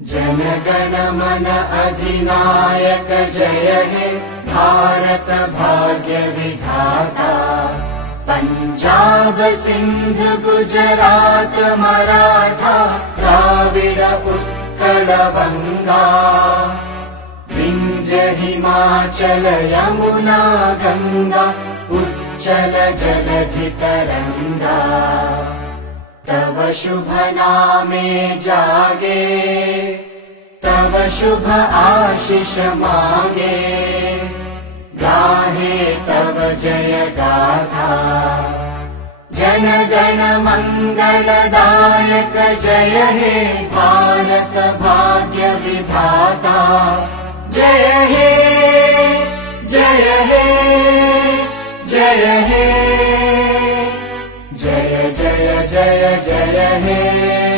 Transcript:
जनगण मन अधिनायक जय हे भारत भाग्य विधाता। पंजाब सिंध गुजरात मराठा द्राविड उत्कल बंगा। विंध्य हिमाचल यमुना गंगा उच्चल जलधि तरंगा। तव शुभ नामे जागे तव शुभ आशीष मागे। गाहे तव जय गाथा जनगण मंगलदायक जय हे भारत भाग्य विधाता। जय हे जय हे जय हे जय जय जय जय हे।